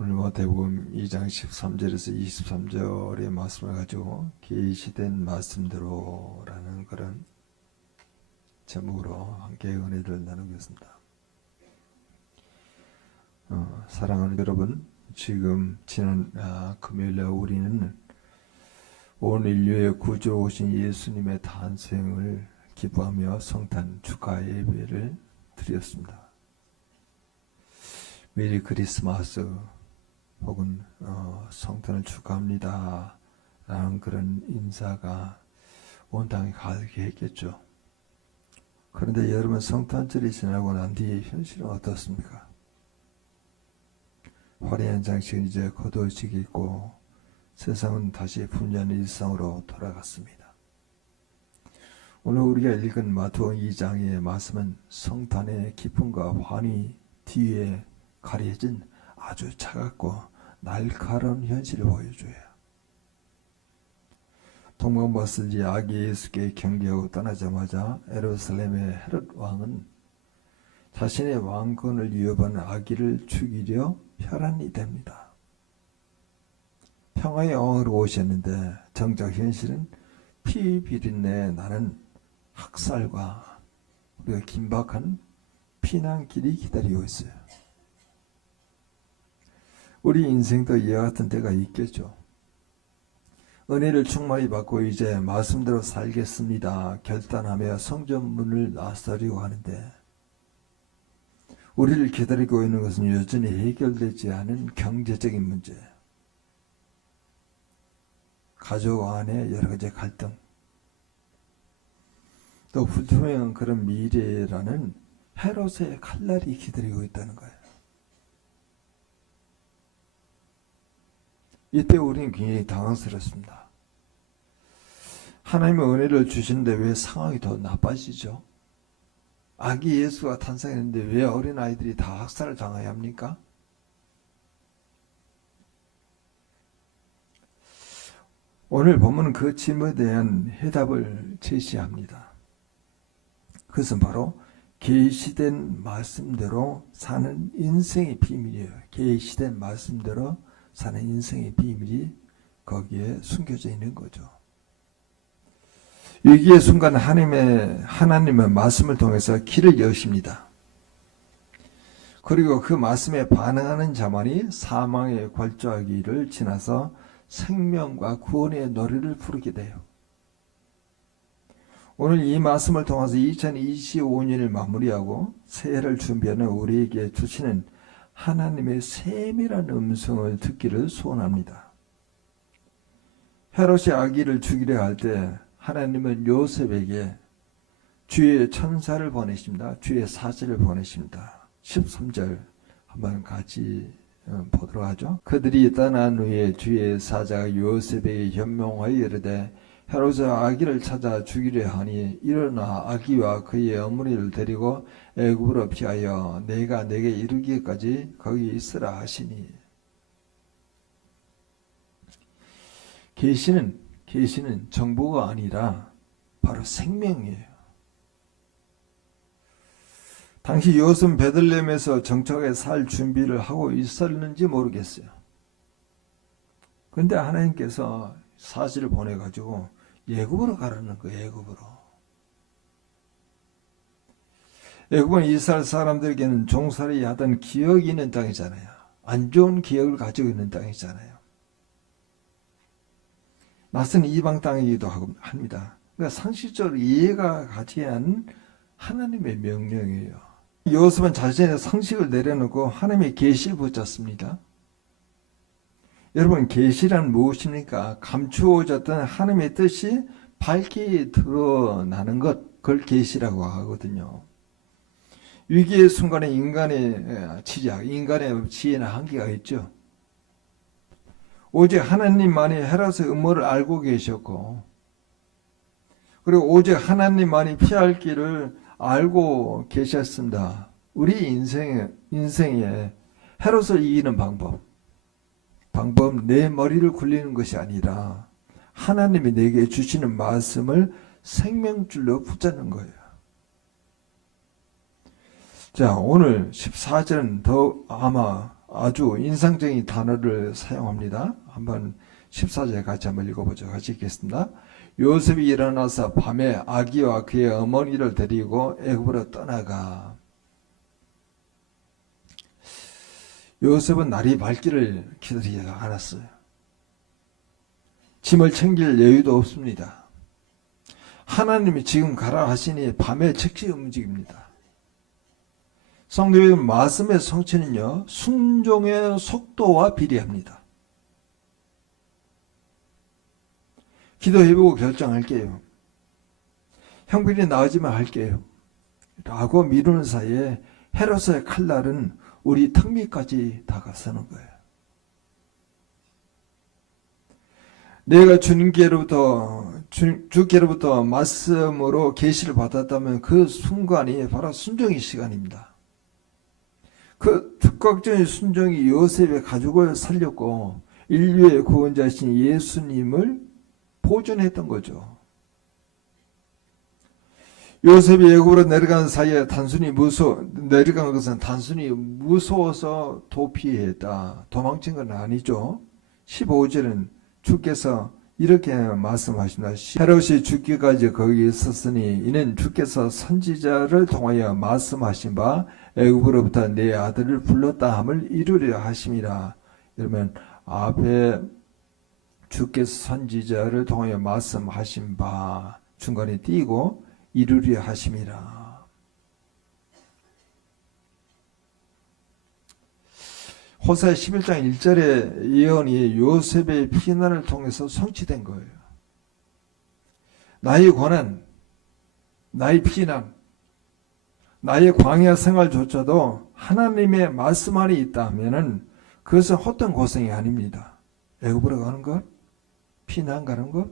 오늘 마태복음 2장 13절에서 23절의 말씀을 가지고 계시된 말씀대로라는 그런 제목으로 함께 은혜를 나누겠습니다. 사랑하는 여러분, 지금 지난 금요일에 우리는 온 인류의 구주로 오신 예수님의 탄생을 기뻐하며 성탄 축하 예배를 드렸습니다. 메리 크리스마스 혹은 성탄을 축하합니다 라는 그런 인사가 온 땅에 가득 했겠죠. 그런데 여러분, 성탄절이 지나고 난 뒤 현실은 어떻습니까? 화려한 장식은 이제 거두어지고 세상은 다시 분주한 일상으로 돌아갔습니다. 오늘 우리가 읽은 마태복음 2장의 말씀은 성탄의 기쁨과 환희 뒤에 가려진 아주 차갑고 날카로운 현실을 보여줘요. 동방버스지 아기 예수께 경계하고 떠나자마자 예루살렘의 헤롯 왕은 자신의 왕권을 위협하는 아기를 죽이려 혈안이 됩니다. 평화의 왕으로 오셨는데 정작 현실은 피 비린내 나는 학살과 우리가 긴박한 피난길이 기다리고 있어요. 우리 인생도 이와 같은 때가 있겠죠. 은혜를 충만히 받고 이제 말씀대로 살겠습니다 결단하며 성전문을 나서려고 하는데 우리를 기다리고 있는 것은 여전히 해결되지 않은 경제적인 문제, 가족 안의 여러 가지 갈등, 또 불투명한 그런 미래라는 헤롯의 칼날이 기다리고 있다는 거예요. 이때 우리는 굉장히 당황스럽습니다. 하나님의 은혜를 주시는데 왜 상황이 더 나빠지죠? 아기 예수가 탄생했는데 왜 어린아이들이 다 학살을 당해야 합니까? 오늘 본문은 그 질문에 대한 해답을 제시합니다. 그것은 바로 계시된 말씀대로 사는 인생의 비밀이에요. 계시된 말씀대로 사는 인생의 비밀이 거기에 숨겨져 있는 거죠. 위기의 순간 하나님의 말씀을 통해서 길을 여십니다. 그리고 그 말씀에 반응하는 자만이 사망의 괄좌기를 지나서 생명과 구원의 노래를 부르게 돼요. 오늘 이 말씀을 통해서 2025년을 마무리하고 새해를 준비하는 우리에게 주시는 하나님의 세밀한 음성을 듣기를 소원합니다. 헤롯이 아기를 죽이려 할 때 하나님은 요셉에게 주의 천사를 보내십니다. 주의 사제를 보내십니다. 13절 한번 같이 보도록 하죠. 그들이 떠난 후에 주의 사자가 요셉에게 현명하여 이르되 헤롯이 아기를 찾아 죽이려 하니 일어나 아기와 그의 어머니를 데리고 애굽으로 피하여 내가 내게 이르기까지 거기 있으라 하시니. 계시는 정보가 아니라 바로 생명이에요. 당시 요셉은 베들레헴에서 정착해 살 준비를 하고 있었는지 모르겠어요. 그런데 하나님께서 사실을 보내가지고 애굽으로 가라는 거예요. 애굽은 이스라엘 사람들에게는 종살이 하던 기억이 있는 땅이잖아요. 안 좋은 기억을 가지고 있는 땅이잖아요. 낯선 이방 땅이기도 합니다. 그러니까 상식적으로 이해가 가지 않는 하나님의 명령이에요. 요셉은 자신의 상식을 내려놓고 하나님의 계시를 붙잡습니다. 여러분, 계시란 무엇입니까? 감추어졌던 하나님의 뜻이 밝게 드러나는 것, 그걸 계시라고 하거든요. 위기의 순간에 인간의 지략, 인간의 지혜는 한계가 있죠. 오직 하나님만이 헤롯의 음모를 알고 계셨고, 그리고 오직 하나님만이 피할 길을 알고 계셨습니다. 우리 인생에 헤롯을 이기는 방법 내 머리를 굴리는 것이 아니라 하나님이 내게 주시는 말씀을 생명줄로 붙잡는 거예요. 자, 오늘 14절은 더 아마 아주 인상적인 단어를 사용합니다. 한번 14절 같이 한번 읽어보죠. 같이 읽겠습니다. 요셉이 일어나서 밤에 아기와 그의 어머니를 데리고 애굽으로 떠나가. 요셉은 날이 밝기를 기다리지가 않았어요. 짐을 챙길 여유도 없습니다. 하나님이 지금 가라 하시니 밤에 즉시 움직입니다. 성도 여러분, 말씀의 성취는요, 순종의 속도와 비례합니다. 기도해보고 결정할게요. 형편이 나아지면 할게요. 라고 미루는 사이에 헤롯의 칼날은 우리 턱 밑까지 다가서는 거예요. 내가 주께로부터 말씀으로 계시를 받았다면 그 순간이 바로 순종의 시간입니다. 그 즉각적인 순종이 요셉의 가족을 살렸고 인류의 구원자이신 예수님을 보존했던 거죠. 요셉이 애굽으로 내려간 사이에 내려간 것은 단순히 무서워서 도피했다, 도망친 건 아니죠. 15절은 주께서 이렇게 말씀하십니다. 헤롯이 죽기까지 거기 있었으니 이는 주께서 선지자를 통하여 말씀하신 바 애굽으로부터 내 아들을 불렀다 함을 이루려 하심이라. 이러면 앞에 주께서 선지자를 통하여 말씀하신 바 중간에 띄고 이루려 하심이라. 호세아 11장 1절의 예언이 요셉의 피난을 통해서 성취된 거예요. 나의 고난, 나의 피난, 나의 광야 생활조차도 하나님의 말씀 안에 있다 하면은 그것은 헛된 고생이 아닙니다. 애굽으로 가는 것, 피난 가는 것,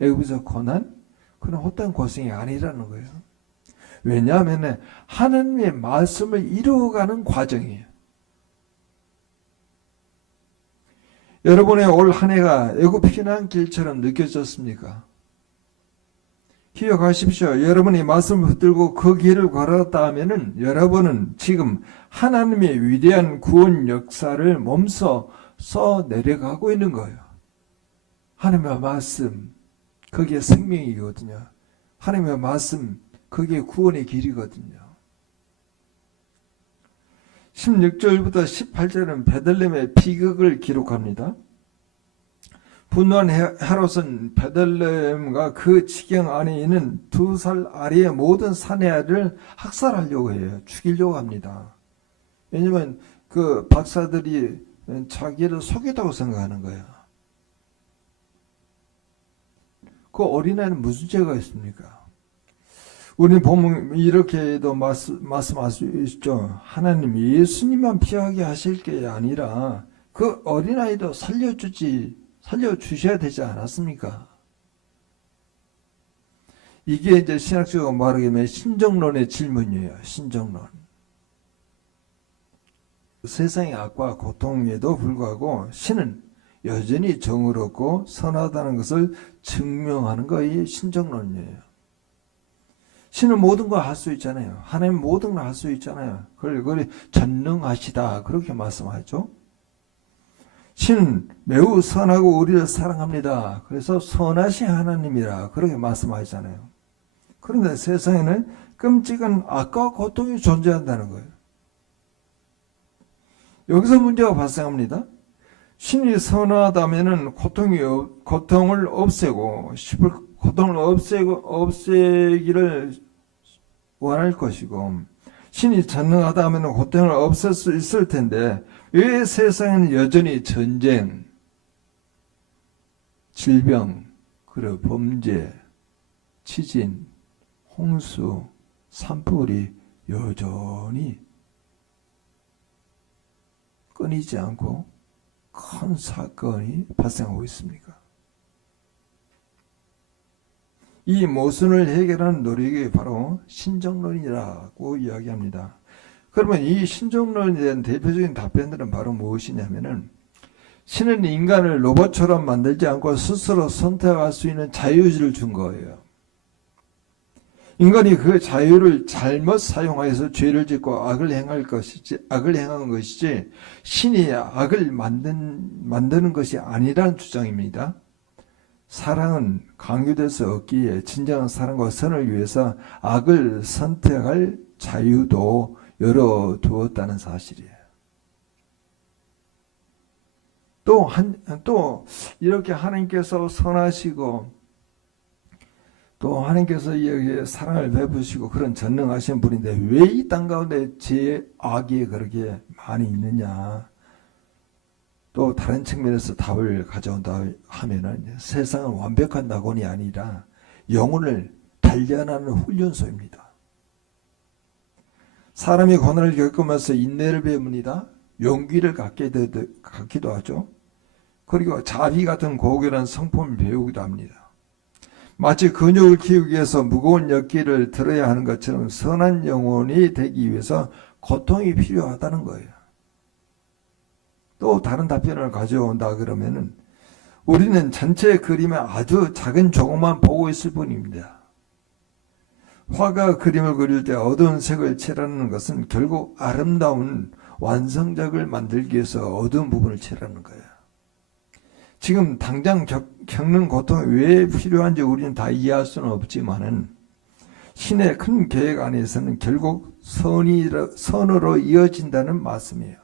애굽에서 고난, 그건 헛된 고생이 아니라는 거예요. 왜냐하면 하나님의 말씀을 이루어가는 과정이에요. 여러분의 올 한 해가 애굽 피난길처럼 느껴졌습니까? 기억하십시오. 여러분이 말씀을 붙들고 그 길을 걸었다 하면은 여러분은 지금 하나님의 위대한 구원 역사를 몸소 써 내려가고 있는 거예요. 하나님의 말씀, 그게 생명이거든요. 하나님의 말씀, 그게 구원의 길이거든요. 16절부터 18절은 베들레헴의 비극을 기록합니다. 분노한 헤롯은 베들레헴과 그 지경 안에 있는 2살 아래의 모든 사내아를 학살하려고 해요. 죽이려고 합니다. 왜냐하면 그 박사들이 자기를 속였다고 생각하는 거예요. 그 어린아이는 무슨 죄가 있습니까? 우리는 보면 이렇게도 말씀할 수 있죠. 하나님 예수님만 피하게 하실 게 아니라 그 어린아이도 살려주셔야 되지 않았습니까? 이게 이제 신학적으로 말하기면 신정론의 질문이에요. 신정론. 세상의 악과 고통에도 불구하고 신은 여전히 정의롭고 선하다는 것을 증명하는 것이 신정론이에요. 신은 모든 걸 할 수 있잖아요. 하나님 모든 걸 할 수 있잖아요. 그걸 전능하시다 그렇게 말씀하죠. 신은 매우 선하고 우리를 사랑합니다. 그래서 선하신 하나님이라 그렇게 말씀하시잖아요. 그런데 세상에는 끔찍한 악과 고통이 존재한다는 거예요. 여기서 문제가 발생합니다. 신이 선하다면은 고통을 없애고 고통을 없애기를 원할 것이고, 신이 전능하다 하면 고통을 없앨 수 있을 텐데 왜 세상에는 여전히 전쟁, 질병, 그리고 범죄, 지진, 홍수, 산불이 여전히 끊이지 않고 큰 사건이 발생하고 있습니까? 이 모순을 해결하는 노력이 바로 신정론이라고 이야기합니다. 그러면 이 신정론에 대한 대표적인 답변들은 바로 무엇이냐면은, 신은 인간을 로봇처럼 만들지 않고 스스로 선택할 수 있는 자유의지를 준 거예요. 인간이 그 자유를 잘못 사용하여서 죄를 짓고 악을 행한 것이지 신이 악을 만드는 것이 아니라는 주장입니다. 사랑은 강요돼서 얻기에 진정한 사랑과 선을 위해서 악을 선택할 자유도 열어두었다는 사실이에요. 또 이렇게 하나님께서 선하시고 또 하나님께서 이렇게 사랑을 베푸시고 그런 전능하신 분인데 왜 이 땅 가운데 죄악이 그렇게 많이 있느냐. 또 다른 측면에서 답을 가져온다 하면은 세상은 완벽한 낙원이 아니라 영혼을 단련하는 훈련소입니다. 사람이 고난을 겪으면서 인내를 배웁니다. 용기를 갖기도 하죠. 그리고 자비 같은 고결한 성품을 배우기도 합니다. 마치 근육을 키우기 위해서 무거운 역기를 들어야 하는 것처럼 선한 영혼이 되기 위해서 고통이 필요하다는 거예요. 또 다른 답변을 가져온다 그러면은 우리는 전체 그림의 아주 작은 조각만 보고 있을 뿐입니다. 화가 그림을 그릴 때 어두운 색을 칠하는 것은 결국 아름다운 완성작을 만들기 위해서 어두운 부분을 칠하는 거예요. 지금 당장 겪는 고통이 왜 필요한지 우리는 다 이해할 수는 없지만은 신의 큰 계획 안에서는 결국 선으로 이어진다는 말씀이에요.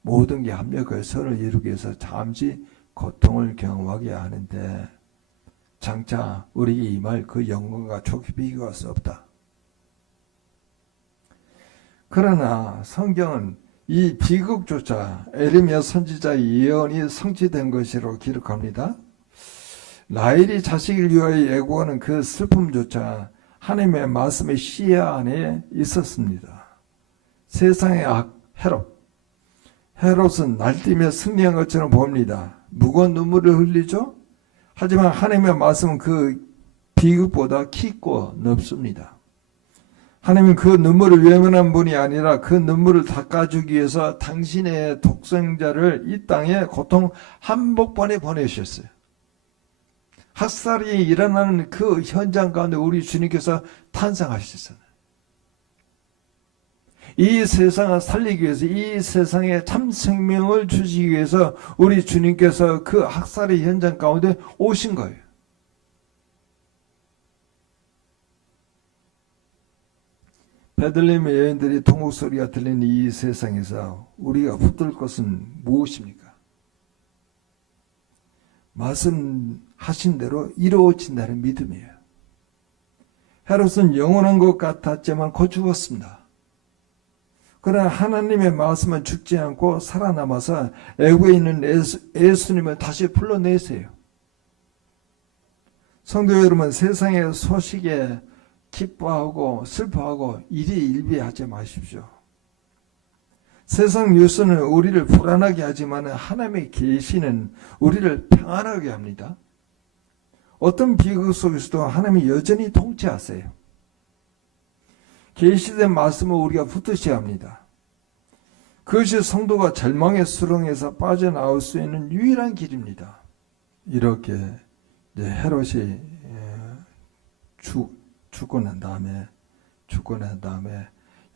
모든 게 합력하여 선을 이루기 위해서 잠시 고통을 경험하게 하는데 장차 우리에게 임할 그 영광과 족히 비교할 수 없다. 그러나 성경은 이 비극조차 에레미야 선지자의 예언이 성취된 것이라고 기록합니다. 라헬이 자식을 위하여 애고하는 그 슬픔조차 하나님의 말씀의 시야 안에 있었습니다. 세상의 악 헤롯은 날뛰며 승리한 것처럼 보입니다. 무거운 눈물을 흘리죠. 하지만 하나님의 말씀은 그 비극보다 깊고 넓습니다. 하나님은 그 눈물을 외면한 분이 아니라 그 눈물을 닦아주기 위해서 당신의 독생자를 이 땅에 고통 한복판에 보내주셨어요. 학살이 일어나는 그 현장 가운데 우리 주님께서 탄생하셨어요. 이 세상을 살리기 위해서 이 세상에 참 생명을 주시기 위해서 우리 주님께서 그 학살의 현장 가운데 오신 거예요. 베들레헴의 여인들이 통곡 소리가 들리는 이 세상에서 우리가 붙들 것은 무엇입니까? 말씀하신 대로 이루어진다는 믿음이에요. 헤롯은 영원한 것 같았지만 곧 죽었습니다. 그러나 하나님의 말씀은 죽지 않고 살아남아서 애굽에 있는 예수님을 다시 불러내세요. 성도 여러분, 세상의 소식에 기뻐하고 슬퍼하고 일희일비하지 마십시오. 세상 뉴스는 우리를 불안하게 하지만 하나님의 계시는 우리를 평안하게 합니다. 어떤 비극 속에서도 하나님이 여전히 통치하세요. 계시된 말씀을 우리가 붙드셔야 합니다. 그것이 성도가 절망의 수렁에서 빠져나올 수 있는 유일한 길입니다. 이렇게 헤롯이 죽고 난 다음에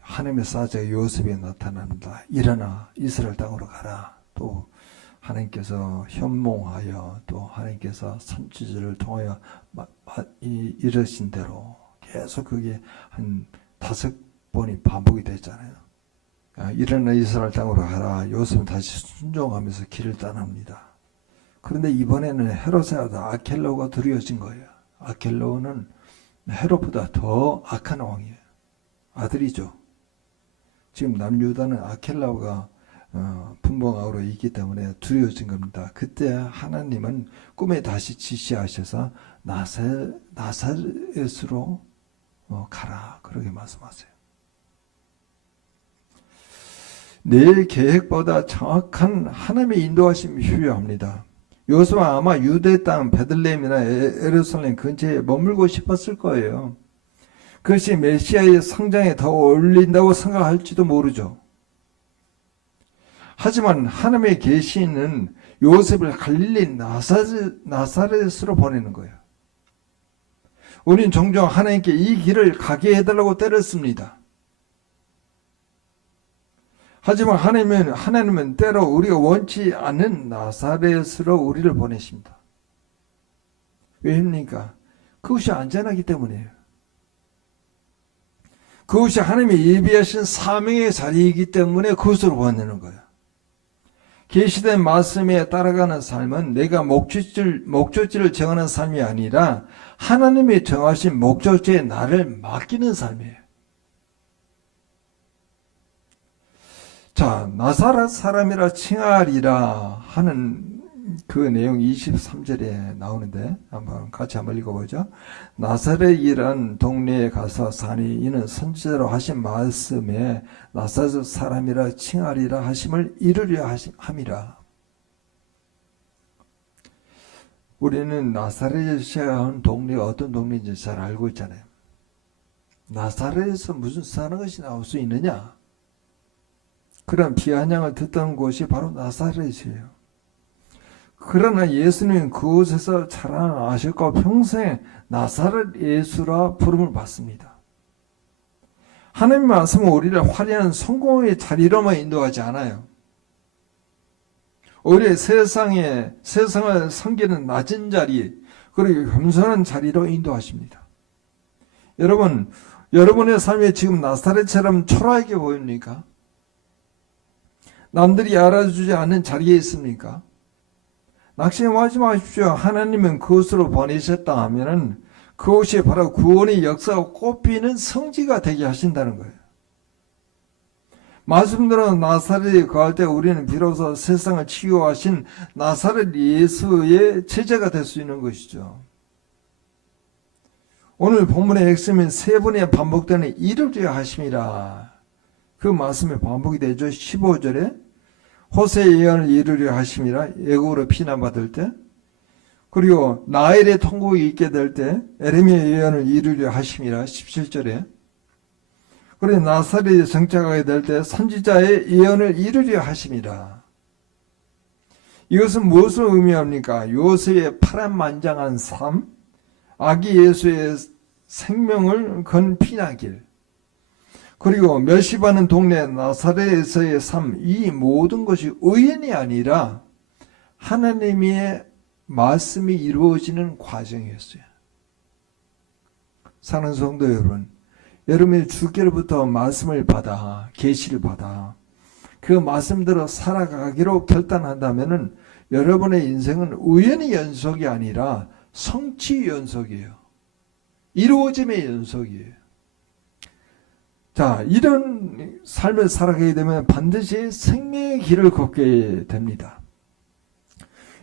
하나님의 사자가 요셉에 나타납니다. 일어나 이스라엘 땅으로 가라. 또 하나님께서 현몽하여 또 하나님께서 선지자를 통하여 이르신 대로 계속 그게 한 5번이 반복이 됐잖아요. 일어나 이스라엘 땅으로 가라. 요셉은 다시 순종하면서 길을 떠납니다. 그런데 이번에는 헤롯의 아켈라오가 두려워진 거예요. 아켈라오는 헤롯보다 더 악한 왕이에요. 아들이죠. 지금 남유다는 아켈라오가 분봉왕으로 있기 때문에 두려워진 겁니다. 그때 하나님은 꿈에 다시 지시하셔서 나사렛으로 가라. 그렇게 말씀하세요. 내 계획보다 정확한 하나님의 인도하심이 필요합니다. 요셉은 아마 유대 땅 베들레헴이나 예루살렘 근처에 머물고 싶었을 거예요. 그것이 메시아의 성장에 더 어울린다고 생각할지도 모르죠. 하지만 하나님의 계시는 요셉을 갈릴리 나사렛으로 보내는 거예요. 우리는 종종 하나님께 이 길을 가게 해달라고 때렸습니다. 하지만 하나님은 때로 우리가 원치 않는 나사렛으로 우리를 보내십니다. 왜입니까? 그것이 안전하기 때문이에요. 그것이 하나님이 예비하신 사명의 자리이기 때문에 그것으로 보내는 거예요. 계시된 말씀에 따라가는 삶은 내가 목적지를 정하는 삶이 아니라 하나님이 정하신 목적지에 나를 맡기는 삶이에요. 자, 나사렛 사람이라 칭하리라 하는 그 내용 23절에 나오는데 같이 한번 읽어보죠. 나사렛이란 동네에 가서 사니 이는 선지자로 하신 말씀에 나사렛 사람이라 칭하리라 하심을 이루려 함이라. 우리는 나사렛이라는 동네가 어떤 동네인지 잘 알고 있잖아요. 나사렛에서 무슨 사는 것이 나올 수 있느냐? 그런 비아냥을 듣던 곳이 바로 나사렛이에요. 그러나 예수님은 그곳에서 자라나셨고 평생 나사렛 예수라 부름을 받습니다. 하나님의 말씀은 우리를 화려한 성공의 자리로만 인도하지 않아요. 오히려 세상을 섬기는 낮은 자리, 그리고 겸손한 자리로 인도하십니다. 여러분, 여러분의 삶이 지금 나사렛처럼 초라하게 보입니까? 남들이 알아주지 않는 자리에 있습니까? 낙심하지 마십시오. 하나님은 그곳으로 보내셨다 하면은 그곳이 바로 구원의 역사가 꼽히는 성지가 되게 하신다는 거예요. 말씀대로 나사렛에 거할 때 우리는 비로소 세상을 치유하신 나사렛 예수의 제자가 될 수 있는 것이죠. 오늘 본문의 핵심은 세 번에 반복되는 이루려 하심이라. 그 말씀이 반복이 되죠. 15절에 호세의 예언을 이루려 하심이라 애국으로 피난받을 때, 그리고 나일의 통곡이 있게 될 때 에레미야 예언을 이루려 하심이라 17절에, 그리고 나사렛에 정착하게 될 때 선지자의 예언을 이루려 하심이라. 이것은 무엇을 의미합니까? 요셉의 파란만장한 삶, 아기 예수의 생명을 건 피나길, 그리고 멸시받는 동네 나사렛에서의 삶, 이 모든 것이 우연이 아니라 하나님의 말씀이 이루어지는 과정이었어요. 사랑하는 성도 여러분, 여러분이 주께로부터 말씀을 받아, 계시를 받아 그 말씀대로 살아가기로 결단한다면 여러분의 인생은 우연의 연속이 아니라 성취 연속이에요. 이루어짐의 연속이에요. 자, 이런 삶을 살아가게 되면 반드시 생명의 길을 걷게 됩니다.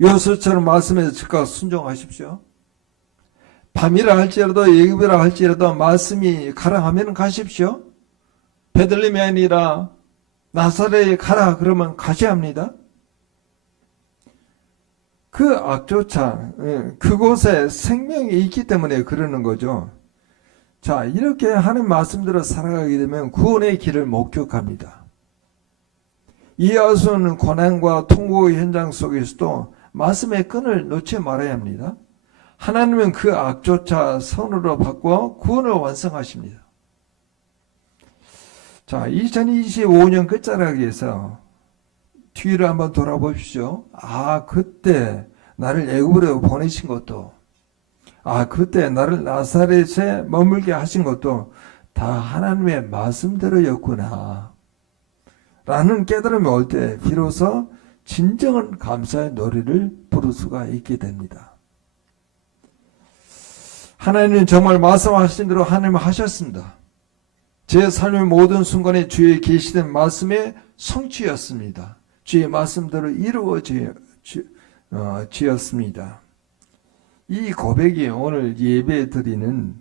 요셉처럼 말씀에 즉각 순종하십시오. 밤이라 할지라도 애굽이라 할지라도 말씀이 가라 하면 가십시오. 베들레헴이 아니라 나사렛에 가라 그러면 가셔야 합니다. 그 악조차 그곳에 생명이 있기 때문에 그러는 거죠. 자, 이렇게 하는 말씀대로 살아가게 되면 구원의 길을 목격합니다. 이하수는 고난과 통곡의 현장 속에서도 말씀의 끈을 놓지 말아야 합니다. 하나님은 그 악조차 선으로 바꿔 구원을 완성하십니다. 자, 2025년 끝자락에서 뒤를 한번 돌아보십시오. 아, 그때 나를 애굽으로 보내신 것도, 아, 그때 나를 나사렛에 머물게 하신 것도 다 하나님의 말씀대로였구나 라는 깨달음이 올 때 비로소 진정한 감사의 노래를 부를 수가 있게 됩니다. 하나님은 정말 말씀하신 대로 하나님은 하셨습니다. 제 삶의 모든 순간에 주의 계시된 말씀의 성취였습니다. 주의 말씀대로 이루어지었습니다. 이 고백이 오늘 예배 드리는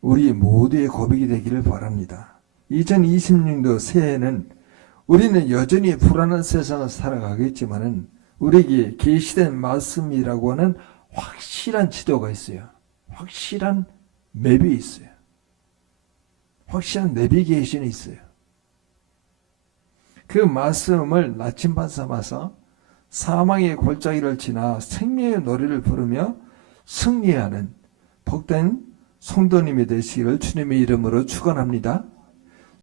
우리 모두의 고백이 되기를 바랍니다. 2026년도 새해에는 우리는 여전히 불안한 세상을 살아가겠지만은 우리에게 계시된 말씀이라고 하는 확실한 지도가 있어요. 확실한 맵이 있어요. 확실한 내비게이션이 있어요. 그 말씀을 나침반 삼아서 사망의 골짜기를 지나 생명의 노래를 부르며 승리하는 복된 성도님이 되시기를 주님의 이름으로 축원합니다.